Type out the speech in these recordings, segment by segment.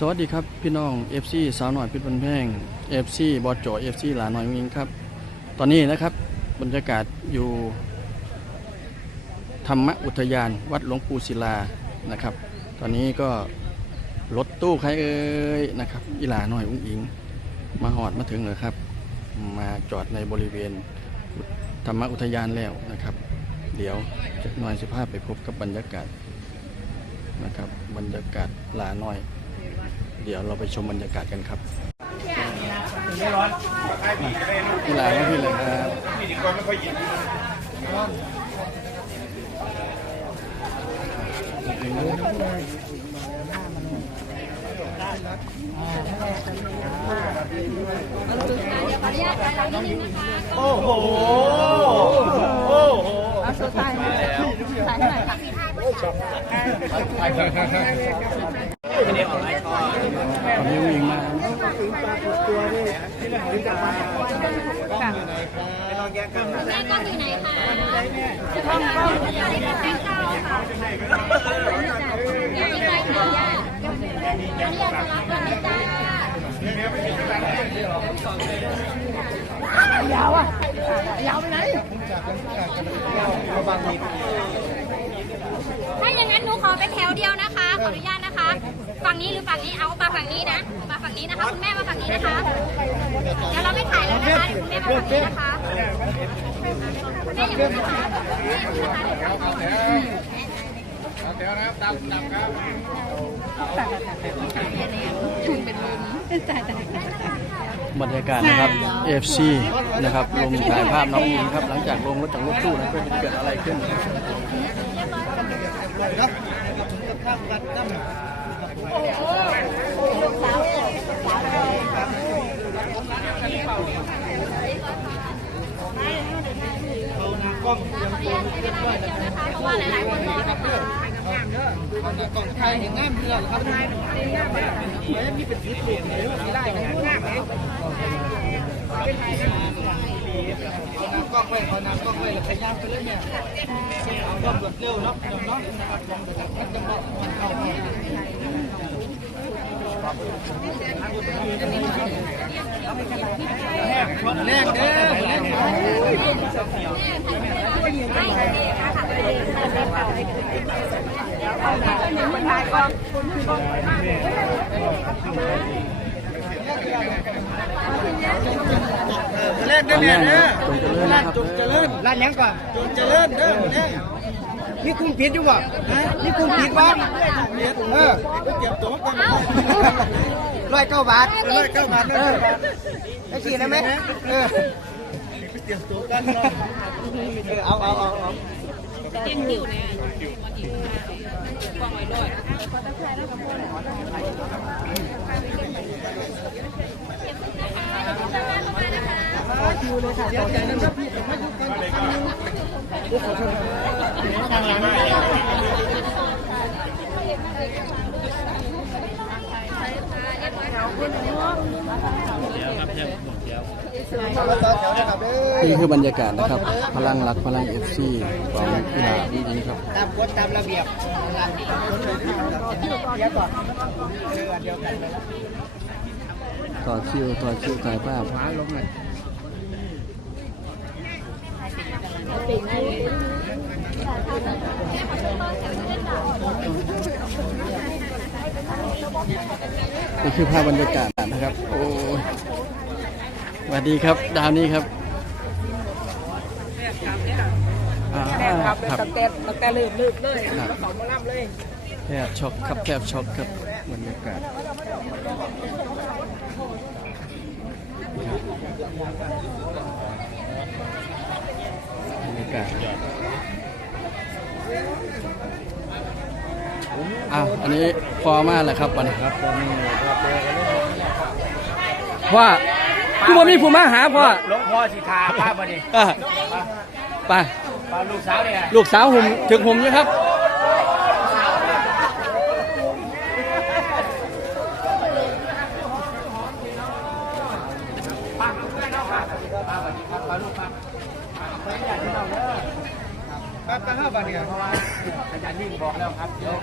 สวัสดีครับพี่น้อง FC สาวหน่อยพิษบันแพง FC บอดโจ FC หลาหน่อยวิงครับ ตอนนี้นะครับบรรยากาศอยู่ ธรรมอุทยานวัดหลวงปู่ศิลานะครับ ตอนนี้ก็รถตู้ใครเอ่ยนะครับอีหลาหน่อยอุ้งอิง มาหอดมาถึงเลยครับ มาจอดในบริเวณธรรมอุทยานแล้วนะครับ เดี๋ยวจะหน่อยสิภาพไปพบกับบรรยากาศนะครับบรรยากาศหลาหน่อย เดี๋ยวเราไปชมบรรยากาศกันครับพี่หลาว่าพี่เลยครับตอนนี้วิ่งมาแม่กล้องอยู่ไหนคะ จะทำกล้องแม่เก้าค่ะยังไงคะย่ายังอยากจะรับกันเลยจ้ายาวอะยาวไปไหน ถ้าอย่างนั้นหนูขอเป็นแถวเดียวนะคะ ขออนุญาตนะคะ ฝั่งนี้หรือฝั่งนี้ เอามาฝั่งนี้นะมาฝั่งนี้นะคะคุณแม่มาฝั่งนี้นะคะ เดี๋ยวเราไม่ถ่ายแล้วนะคะเดี๋ยวคุณแม่มาฝั่งนี้นะคะคุณแม่อย่าเพิ่งนะคะคุณแม่นะคะบรรยากาศนะครับ FC นะครับ ลงถ่ายภาพน้องอิงครับ หลังจากลงรถจากรถตู้นะเพื่อจะเกิดอะไรขึ้น ขออนุญาตใช้เวลานิดเดียวนะ คะเพราะว่าหลายๆคนรอนะคะไทยเห็นงามเพื่อนครับไทยมีเป็นพิษเปลี่ยนเลยไม่ได้เลยง่ามเลย กล้องไว้ขอน้ำกล้องไว้แล้วพยายามไปเลยเนี่ยเอารอบรวดเร็วเนาะเนาะนะครับลองดูกันจังหวะมันเข้ามาแรกเด้อแรกได้แม่ เด้อตรงเจริญนะครับจงเจริญร้านยังก่อนจงเจริญเด้อเนี่ยนี่คุณผิดอยู่บ่นี่คุณผิดบ่เออเก็บตัวกันร้อยเก้าบาทร้อยเก้าบาทเออได้สี่ได้ไหมเออเตรียมตัวกันเนาะเออเอาเอาเอา เอานี่คือบรรยากาศนะครับ พลังรักพลัง FC ของอีหลาอุ้งอิงครับ ตามกฎตามระเบียบต่อเออเดียวต่อคิวต่อคิวถ่ายภาพขวาลงเลย นี่คือภาพบรรยากาศนะครับ โอ้ยสวัสดีครับ ดาวนี้ครับอ่าครับครับตั้งแต่ตั้งแต่ลืมลืมเลยสองมาล่ำเลยแทบช็อกครับแทบช็อกครับบรรยากาศ บรรยากาศอ้าวอันนี้พอมากเลยครับวันนี้ครับว่าคือว่ามีผู้มาหาพ่อหลวงพ่อสิทาป้ามาดิอะไปป้าลูกสาวเนี่ยลูกสาวผมถึงผมนะครับ ป้าป้าห้าบาทเนี่ยเพราะว่าอาจารย์นิ่งบอกแล้วครับเดี๋ยว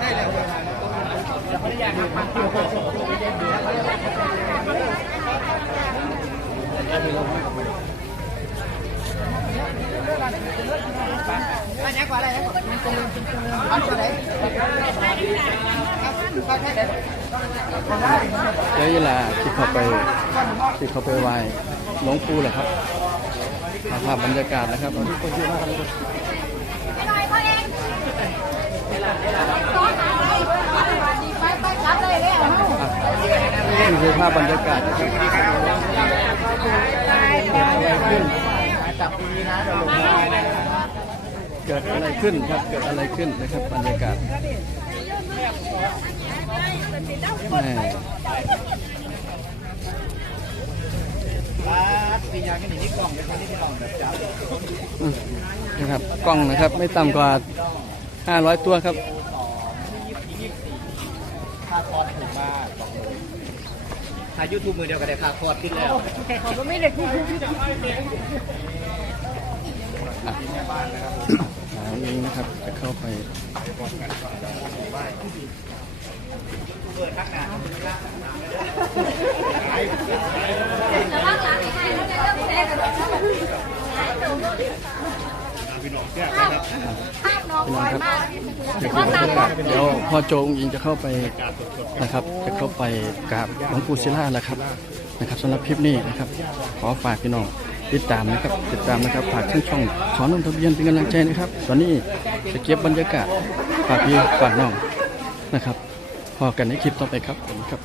ได้แล้วอันนี้กว่าอะไรนะอันตัวไหนเดี๋ยวอีหลาที่เขาไปที่เขาไปไหว้หลวงปู่เหรอครับ ภาพบรรยากาศนะครับทุกคนที่มากันไม่น้อยเขาเองซ้อนไปไปรับเลยเลยเหรอนี่คือภาพบรรยากาศเกิดอะไรขึ้นครับเกิดอะไรขึ้นนะครับบรรยากาศแหม่ ปียากั นนี่กล่องเป็นที่พี่น้องแบบจ้าอืมนะครับกล้องนะครับ ไม่ต่ำกว่า 500 ตัวครับค่าคอร์สถูกมากถ่ายยูทูบมือเดียวกันได้ค่าคอร์สขึ้นแล้วอะหานี้ นะครับ จะเข้าไปแล้วว่างหลังยังไงแล้วจะเริ่มแชร์กันภาพภาพน้องพี่สน้องวยครับมากนี่แต่คือว่าบรตารมยากาศเดี๋ยวพ่อโจองอิงจะเข้าไปนะครับ จะเข้าไปกราบหลวงปู่ศิลาแล้วครับนะครับสำหรับคลิปนี้นะครับ ขอฝากพี่น้อง ติดตามนะครับติดตามนะครับฝากช่องช่องขอนลงทะเบียนเป็นกำลังใจนะครับ ตอนนี้จะเก็บบรรยากาศฝากพี่ฝากน้องนะครับพอกันในคลิปต่อไปครับผมครับ